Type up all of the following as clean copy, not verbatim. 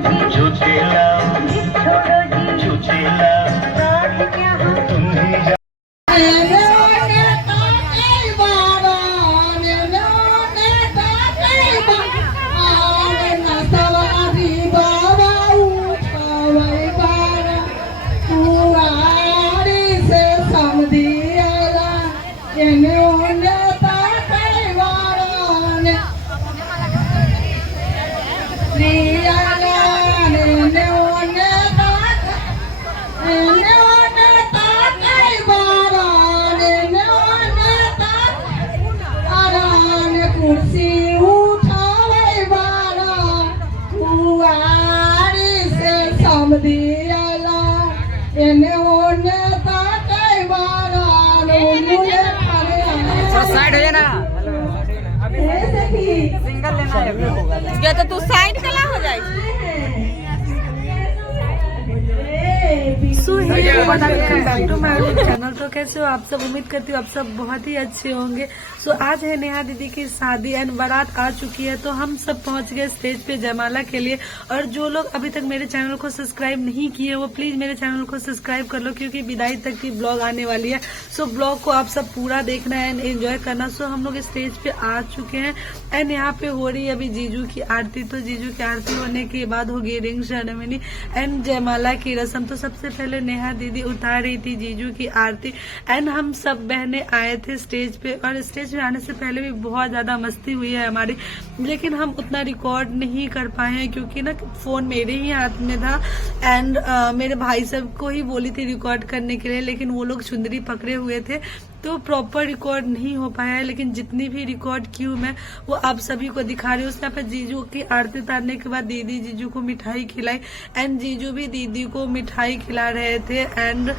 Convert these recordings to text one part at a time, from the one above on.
झूठेला झूठेला तुम ही साइड हो जाना सिंगल लेना है तो तू साइड कला हो जाए। चैनल तो कैसे हो आप सब, उम्मीद करती हूँ आप सब बहुत ही अच्छे होंगे। सो आज है नेहा दीदी की शादी एंड बारात आ चुकी है, तो हम सब पहुंच गए स्टेज पे जयमाला के लिए। और जो लोग अभी तक मेरे चैनल को सब्सक्राइब नहीं किए वो प्लीज मेरे चैनल को सब्सक्राइब कर लो, क्योंकि विदाई तक की ब्लॉग आने वाली है। सो ब्लॉग को आप सब पूरा देखना है एंड एंजॉय करना। सो हम लोग स्टेज पे आ चुके हैं एंड यहाँ पे हो रही है अभी जीजू की आरती। तो जीजू की आरती होने के बाद होगी रिंग सेरेमनी एंड जयमाला की रस्म। तो सबसे पहले नेहा दीदी उतार रही थी जीजू की आरती एंड हम सब बहनें आए थे स्टेज पे। और स्टेज में आने से पहले भी बहुत ज्यादा मस्ती हुई है हमारी, लेकिन हम उतना रिकॉर्ड नहीं कर पाए हैं क्योंकि ना फोन मेरे ही हाथ में था एंड मेरे भाई सब को ही बोली थी रिकॉर्ड करने के लिए, लेकिन वो लोग चुंदरी पकड़े हुए थे तो प्रॉपर रिकॉर्ड नहीं हो पाया है। लेकिन जितनी भी रिकॉर्ड की हूँ मैं वो आप सभी को दिखा रही हूँ। उसके बाद जीजू की आरती उतारने के बाद दीदी जीजू को मिठाई खिलाई एंड जीजू भी दीदी को मिठाई खिला रहे थे एंड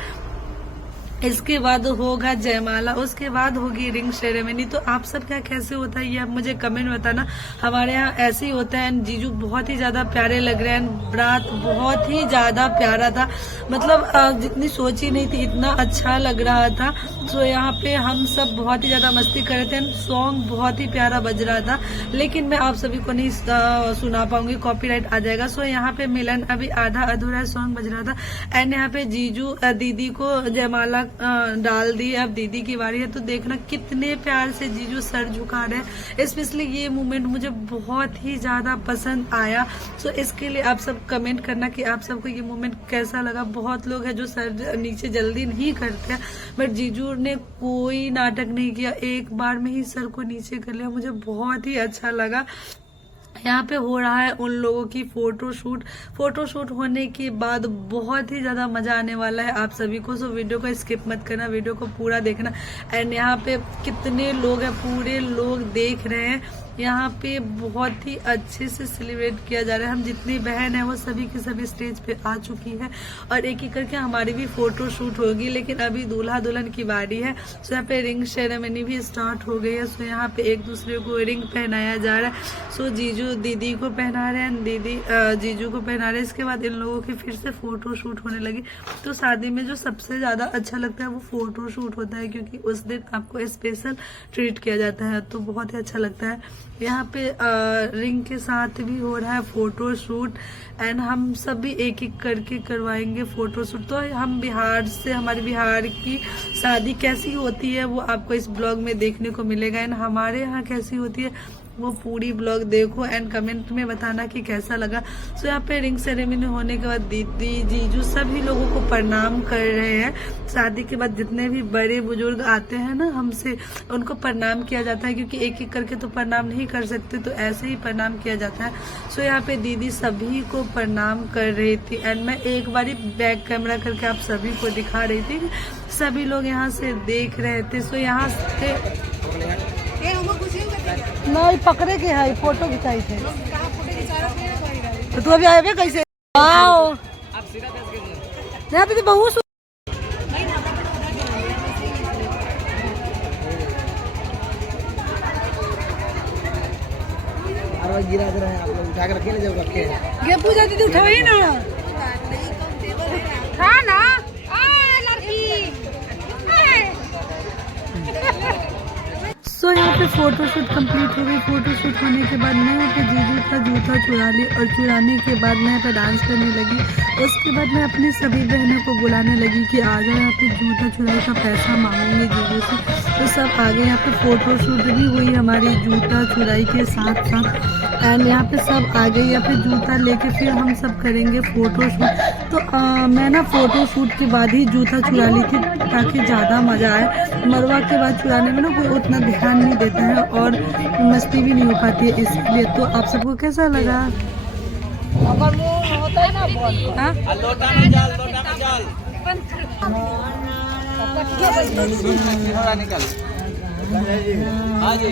इसके बाद होगा जयमाला, उसके बाद होगी रिंग सेरेमनी। तो आप सब क्या कैसे होता है ये आप मुझे कमेंट में बताना। हमारे यहाँ ऐसे ही होता है एंड जीजू बहुत ही ज्यादा प्यारे लग रहे हैं, बारात बहुत ही ज्यादा प्यारा था, मतलब जितनी सोची नहीं थी इतना अच्छा लग रहा था। तो यहाँ पे हम सब बहुत ही ज्यादा मस्ती कर रहे थे एंड सॉन्ग बहुत ही प्यारा बज रहा था, लेकिन मैं आप सभी को नहीं सुना पाऊंगी, कॉपीराइट आ जाएगा। सो यहाँ पे मिलन अभी आधा अधूरा सॉन्ग बज रहा था एंड यहाँ पे जीजू दीदी को जयमाला डाल दी। अब दीदी की बारी है, तो देखना कितने प्यार से जीजू सर झुका रहे हैं। स्पेशली ये मोमेंट मुझे बहुत ही ज्यादा पसंद आया। सो इसके लिए आप सब कमेंट करना कि आप सबको ये मोमेंट कैसा लगा। बहुत लोग हैं जो सर नीचे जल्दी नहीं करते, बट जीजू ने कोई नाटक नहीं किया, एक बार में ही सर को नीचे कर लिया, मुझे बहुत ही अच्छा लगा। यहाँ पे हो रहा है उन लोगों की फोटोशूट होने के बाद बहुत ही ज्यादा मजा आने वाला है आप सभी को। सो वीडियो को स्किप मत करना, वीडियो को पूरा देखना। एंड यहाँ पे कितने लोग हैं, पूरे लोग देख रहे हैं। यहाँ पे बहुत ही अच्छे से सेलिब्रेट किया जा रहा है। हम जितनी बहन है वो सभी की सभी स्टेज पे आ चुकी है और एक एक करके हमारी भी फोटो शूट होगी, लेकिन अभी दूल्हा दुल्हन की बारी है। सो यहाँ पे रिंग सेरेमनी भी स्टार्ट हो गई है। सो यहाँ पे एक दूसरे को रिंग पहनाया जा रहा है। सो जीजू दीदी को पहना रहे हैं, दीदी जीजू को पहना रहे हैं। इसके बाद इन लोगों की फिर से फोटो शूट होने लगी। तो शादी में जो सबसे ज्यादा अच्छा लगता है वो फोटो शूट होता है, क्योंकि उस दिन आपको स्पेशल ट्रीट किया जाता है, तो बहुत ही अच्छा लगता है। यहाँ पे रिंग के साथ भी हो रहा है फोटो शूट एंड हम सब भी एक एक करके करवाएंगे फोटो शूट। तो हम बिहार से, हमारे बिहार की शादी कैसी होती है वो आपको इस ब्लॉग में देखने को मिलेगा एंड हमारे यहाँ कैसी होती है वो पूरी ब्लॉग देखो एंड कमेंट में बताना कि कैसा लगा। सो यहाँ पे रिंग सेरेमनी होने के बाद दीदी जीजू सभी लोगों को प्रणाम कर रहे हैं। शादी के बाद जितने भी बड़े बुजुर्ग आते हैं ना हमसे, उनको प्रणाम किया जाता है, क्योंकि एक एक करके तो प्रणाम नहीं कर सकते, तो ऐसे ही प्रणाम किया जाता है। सो यहाँ पे दीदी सभी को प्रणाम कर रही थी एंड मैं एक बारी बैक कैमरा करके आप सभी को दिखा रही थी, सभी लोग यहाँ से देख रहे थे। सो यहाँ से नहीं पकड़े के है, फोटो खिंचाई थे। तो तू अभी आए हुए कैसे? आओ यहाँ पे बहुत गिरा दे रहे हैं आप लोग, उठा के रखे जब रखे हैं। ये पूजा दीदी उठाई ना, हाँ ना लड़की। सो यहाँ पे फोटोशूट कंप्लीट हो गई। फोटोशूट होने के बाद मैं यहाँ पे जीजू का जूता चुरा ली और चुराने के बाद मैं यहाँ पे डांस करने लगी। उसके बाद मैं अपनी सभी बहनों को बुलाने लगी कि आ जाओ, यहाँ पे जूता चुराई का पैसा मांगूंगी जीजू से। तो सब आ गए। यहाँ पे फ़ोटोशूट भी हुई हमारी जूता चुराई के साथ साथ। एंड यहाँ पे सब आ गए। यहाँ पे जूता लेके फिर हम सब करेंगे फ़ोटोशूट। तो मैं ना फ़ोटोशूट के बाद ही जूता चुरा ली थी ताकि ज़्यादा मज़ा आए। मरवा के बाद चुराने में ना कोई उतना ध्यान नहीं देता है और मस्ती भी नहीं हो पाती है, इसलिए। तो आप सबको कैसा लगा? हाँ? निकल। हाँ जी,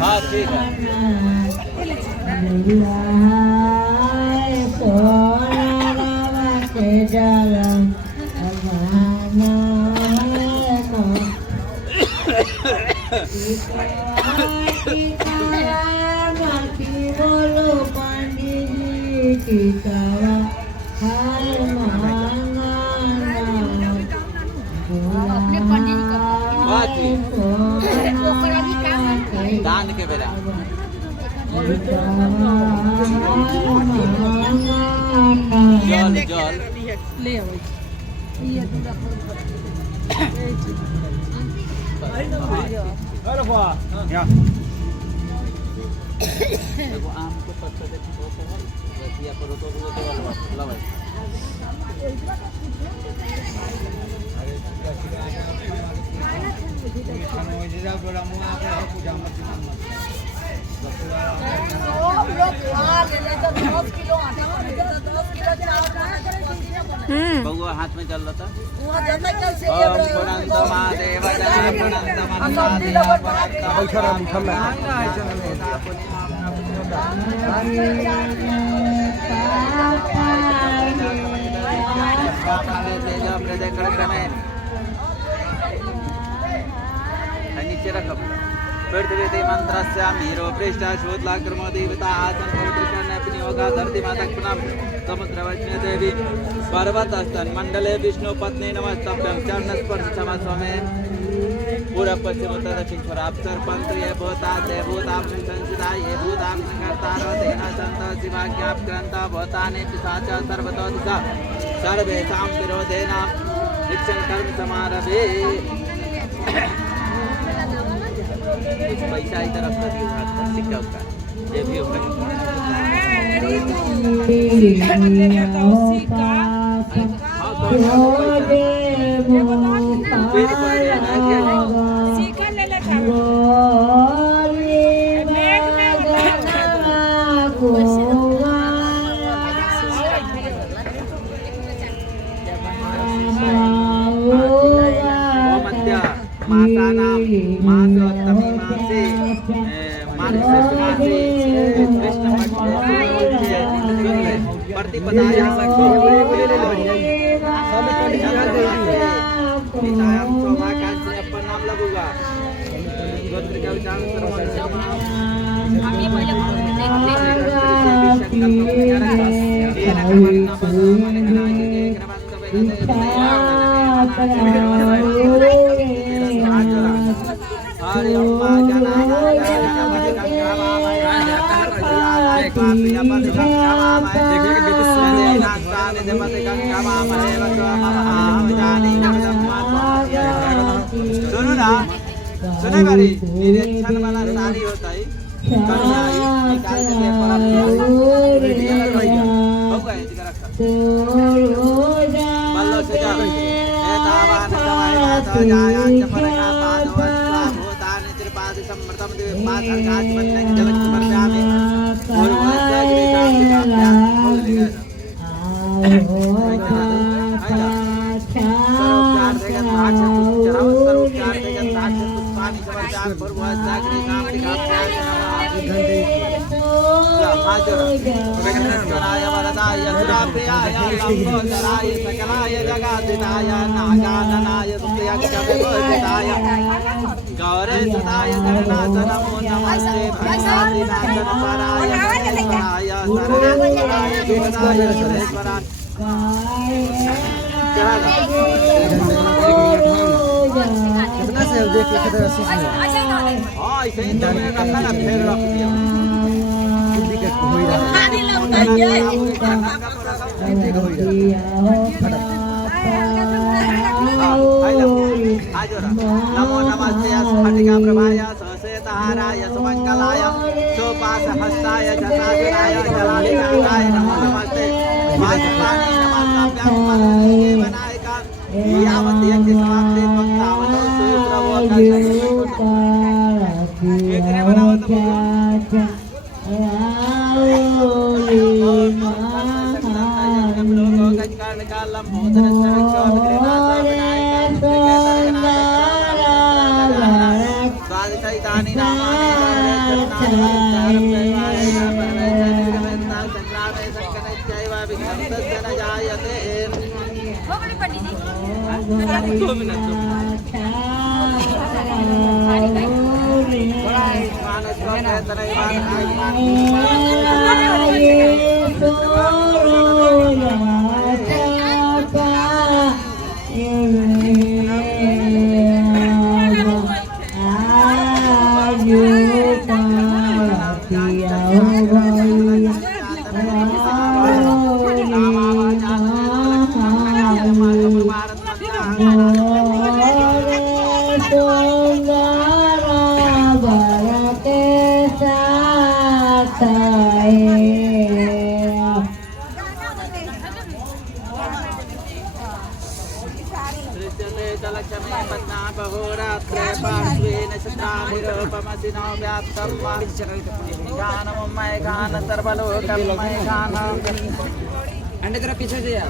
हाँ ठीक है। अपने पंडित जी का दान के बेरा जल जल ले आओ। देखो आम के पत्ता देखो रसिया करो तो ला भाई। बउआ हाथ में चल रहा था। नीचे रख पृथ्वी मंत्रस्य मीरो पृष्ठ शोधलाक्रमो देवता आसन पवित्रकर्णपिनियोगा धरती माता पुनः समुद्र वैष्णो देवी पर्वत स्तन मंडले विष्णु पत्नी नमस्तभ्यं चरण स्पर्श क्षमस्वमे पूर्व पश्चिम उत्तर दक्षिण स्वराप्सर पंत ये भूतात् ये भूताप्न संसिता ये भूताप्न कर्तारो तेन संत शिवाज्ञाप ग्रंथ भूतानि पिशाच सर्वतो दिशा सर्वेषां विरोधेन नित्यं कर्म समारभे। पैसा इधर अपना भी उठा सिक्का उसका ये भी होगा। सुनो ना, सुने बारी निरीक्षण वाला सारी होता है निकाल के पेपर बल्लो से जा तावान समाया तो जाया चपरका पादवस्ता भूतानि त्रिपादि समृतम दिव्य पाथर काज बनने की जगत समर्प्यामि और वस्ता के काम का ज्ञान हो लेगा। गौरे सदाय जगन्नाथ नमो नमस्ते भगवादिनाथ पराय शरणाय सुरेश्वराय चला जा कितना से देख के कितना 80 से हां ऐसे ही तो मैंने रखा ना फिर रख दिया हिंदी के होई रहा हिंदी के होई रहा नमो नमस्ते स्फटिका प्रभाय सहसेतहाराय सुमंगलाय सोपास हस्ताय जटाधराय जलालिकाय नमो नमस्ते वाजपाने नमस्ते बनायका यावत यज्ञ समाप्ति भक्तावतो सुत्रवो एकरे बनाओ तो अंडे तेरा पीछे से यार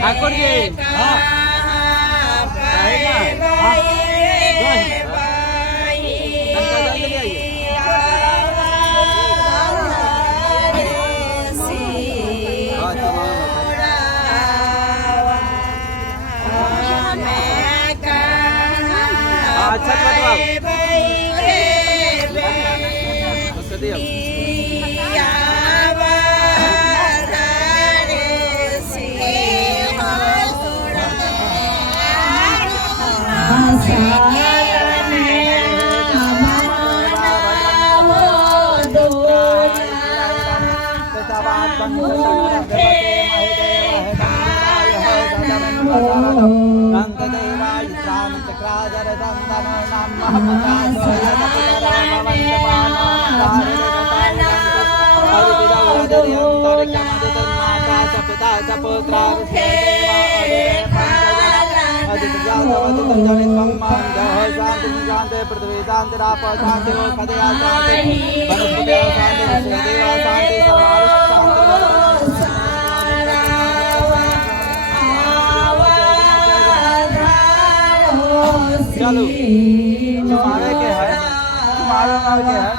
ठाकुर जी शांति चलो तुम्हारे के है तुम्हारे के है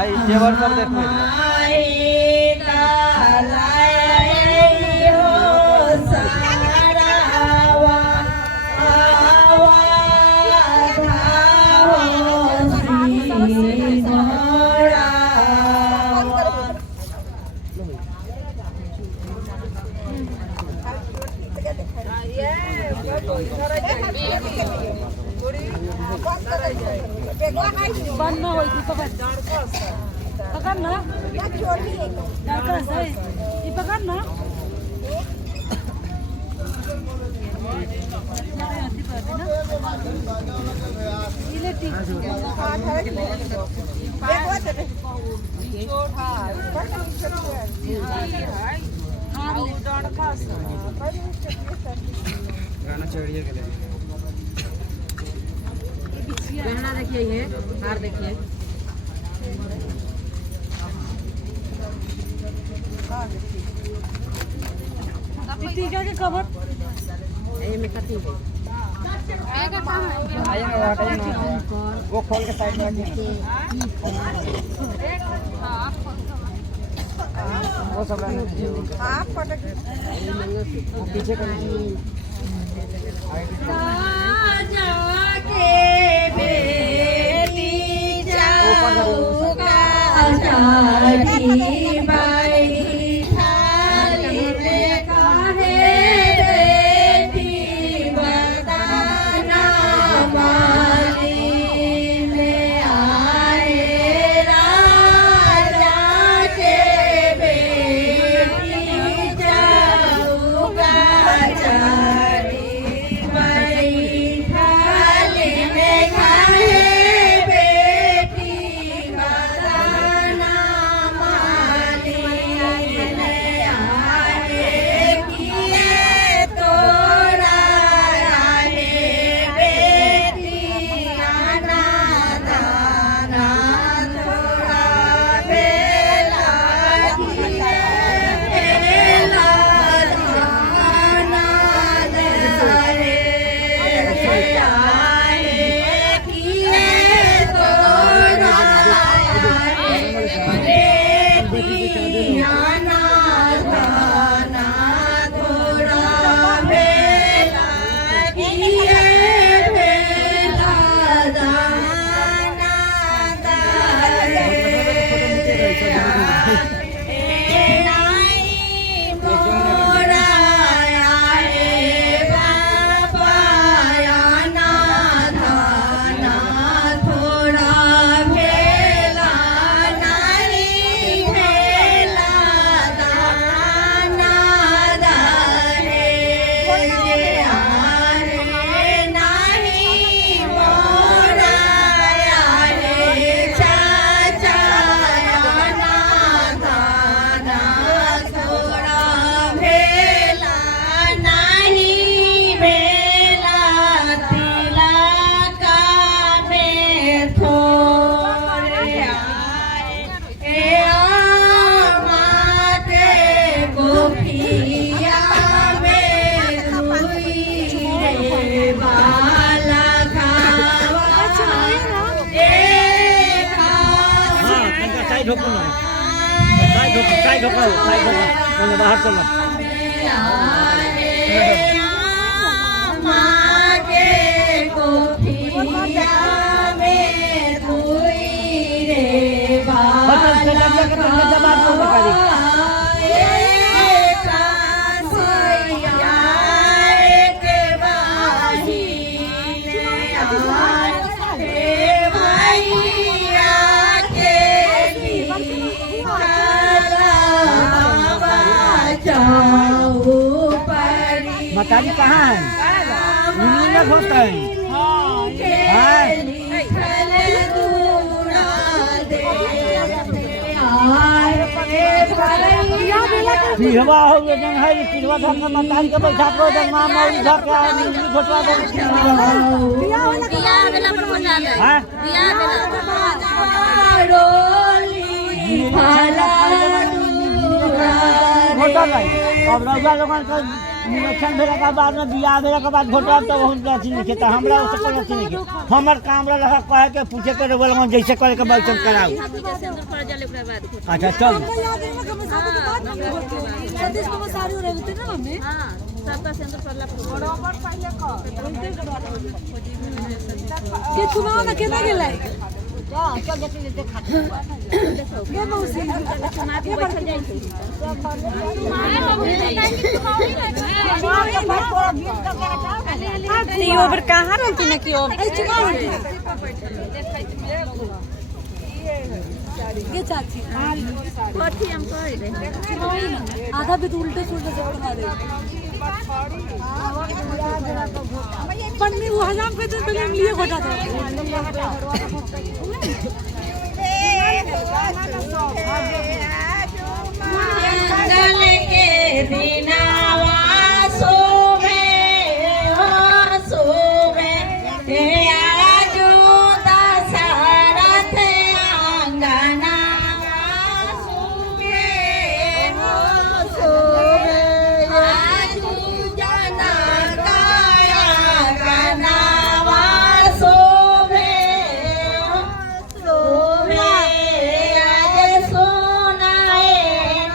आई जेवर सब देखो बंद ना होई पकड़ पकड़ ना डरकर से ये पकड़ ना ये ठीक गाना चढ़िए के गहना देखिए, ये हार देखिए, टीका के कवर ये में कथी है, वो खोल के साइड में रखिए वो सब रहने दीजिए वो पीछे कर लीजिए बाहर चलो माताजी कहाँ है? नीलक होता है। पिहवा हो गए जन है पिहवा धर के माताजी के बैठा को जन मां मौली धर के आए नीली घोटवा दे दिया वाला पर हो जाता है। हां दिया वाला रोली फला दूरा वोटर नहीं। अब रउआ लोगन के इलेक्शन भेला के बाद में बियाह भेला के बाद वोटर तो बहुत अथी नहीं खेता हमरा उससे कोई अथी नहीं के हमर काम रहा कहे के पूछे के रउआ लोगन जैसे करे के बैठन कराऊ। अच्छा चल सबका सिंदूर पड़ला बराबर पहले के चुनाव ना केना गेलै चल जति देखा के मौसी चुनाव के बैठल जाइ छै तीओ बर कहां रहती न कि चुनाव ये चाची कथी हम कह रहे आधा भी तो उल्टे सुल्टे से बना दे पन्नी वो हजाम पे तो पहले लिए घटा था मंगल के दिनावा सोवे आजू दशरथ आंगना सोवे आजू जनका आंगनावा सोवे आज सोनाए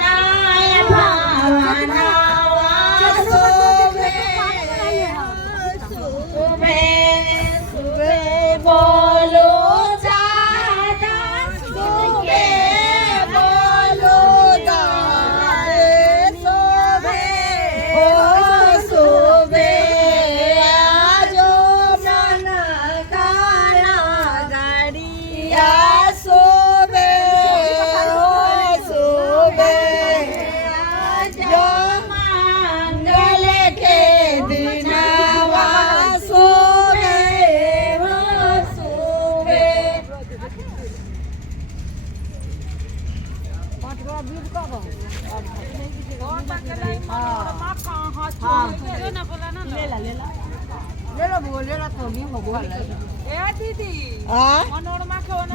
नाय भावनावा सोवे बोलो दादा सोवे बोलो दादा सोवे सोवे आजो मन काया गाड़िया सोवे आजो मंगल के दिनवा सोवे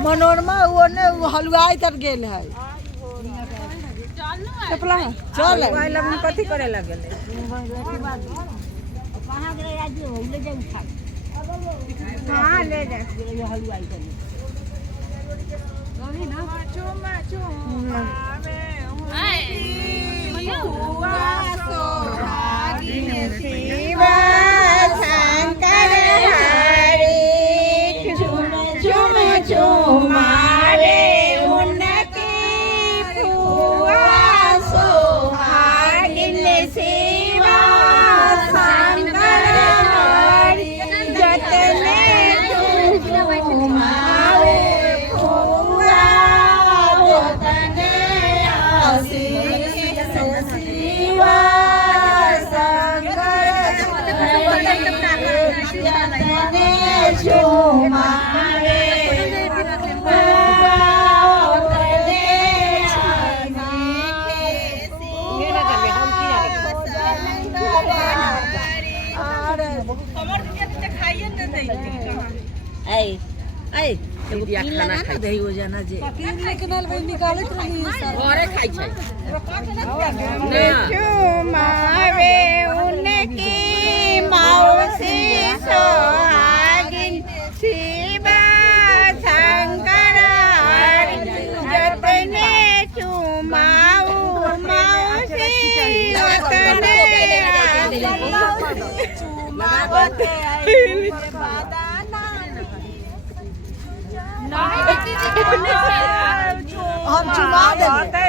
मनोरमा ओने हलवाई तर गेल है चल कथी करे लगल कहाँ गए आज ले जाऊ खा कहां ले जा हलवाई कर मारे उनकी फुआ सोहागिन शिवा शंकर हरि जतने मारे फुआ जतने आशीष शिवा शंकर जतने मारे खाना खाई दही हो जाना जे निकालत रही घरे खाई छै मावे उनकी मौसी सोहागिन शिवा शंकर हरि जतने चुमाऊ मौसी जतने हम चुमा देते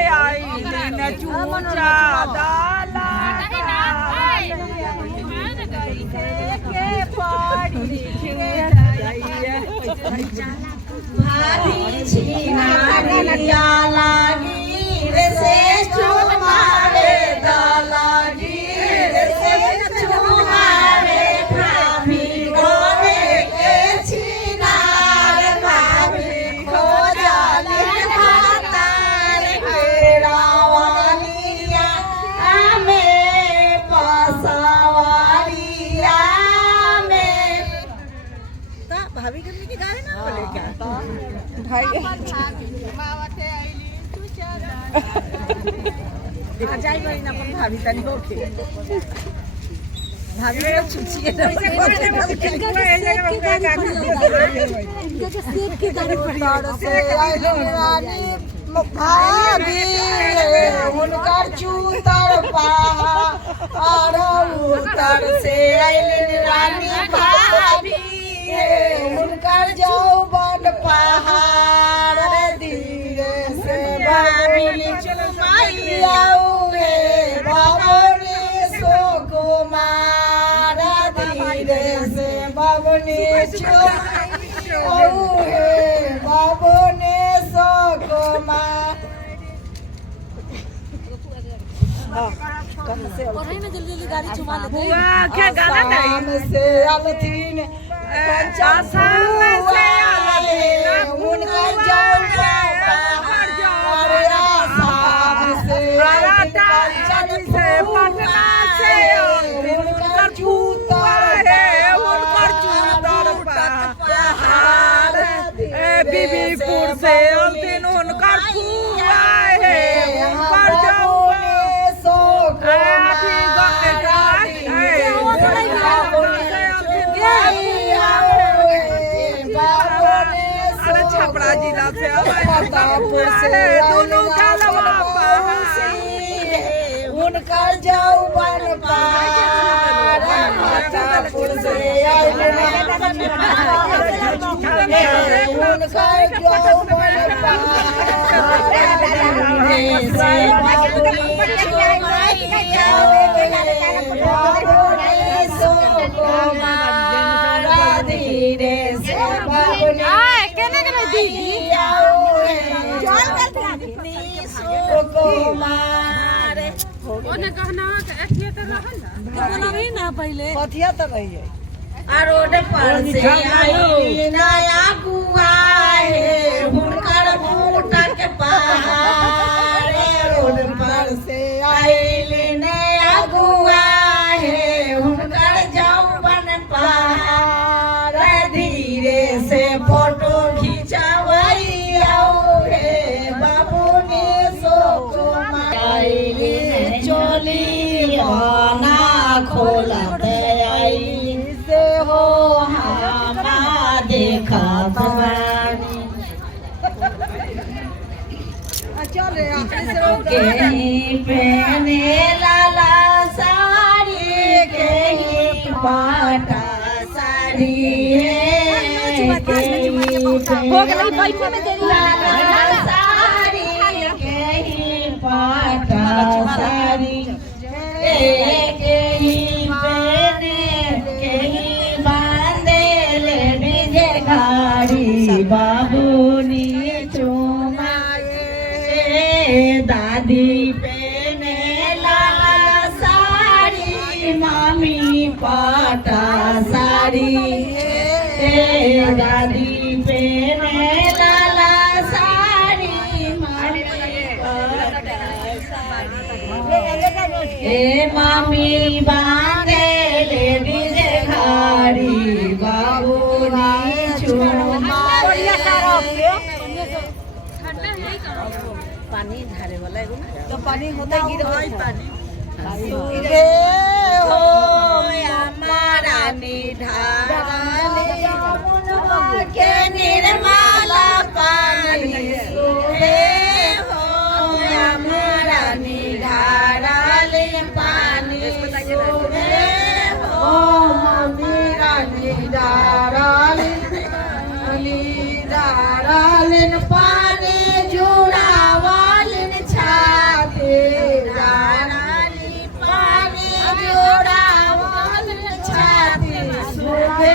भाभी करने की गाय ना बोले क्या भाई आ जाई बड़ी ना अपन भाभी तनी होके भाभी ने छुछिए ना भाभी उनकर चूतर पहाड़ उतर से आइलिन रानी भाभी उनकर जौवन पहाड़ धीरे से बाबुनी चुमाइयाऊ हे बाबुनी सुकुमार धीरे से बाबुनी चुमाइयाऊ हे बाबुनी सुकुमार। हुआ क्या गाना नहीं से अलथीन आसाम से उनकर जौवन पहाड़ आसाम से पटना से उनकर चूतर पहाड़ बीबीपुर से अलथिन उनकर फुआ है उनकर छपरा जिला से दोनों का उनकर जौवन पहाड़ मातापुर से उनकर जौवन धीरे से कथिया तो रही है रोड पर से आई नया कुआ है हुनकर फूटक पहाड़ रोड पर से आई नया कुआ है हुनकर जौवन पहाड़ धीरे से फोटो खिंचवई रे बाबूनी सुकुमार चोली ना खोला आई से हो हमा देखा भवानी कहीं पहने लाला साड़ी कहीं पाटा साड़ी कहीं लाला साड़ी कहीं पाटा साड़ी कहीं पहने कहीं बांधे ले डीजे गाड़ी बाबूनी चुमाए दादी पहने लाला साड़ी मामी पाटा साड़ी दादी पहने लाला साड़ी मामी पाटा साड़ी मामी बांधे ले डीजे घाड़ी बाबूनी चुमाए पानी धारे वाला तो पानी होता गिर पानी रे हो हमारा निधाराले के निर्मला पानी सुहे हो हमारा निधाराले पानी सुहे हो हमारा निधाराले पानी जुड़ावालिन छाते रानी पानी जुड़ावालिन छाते सुबह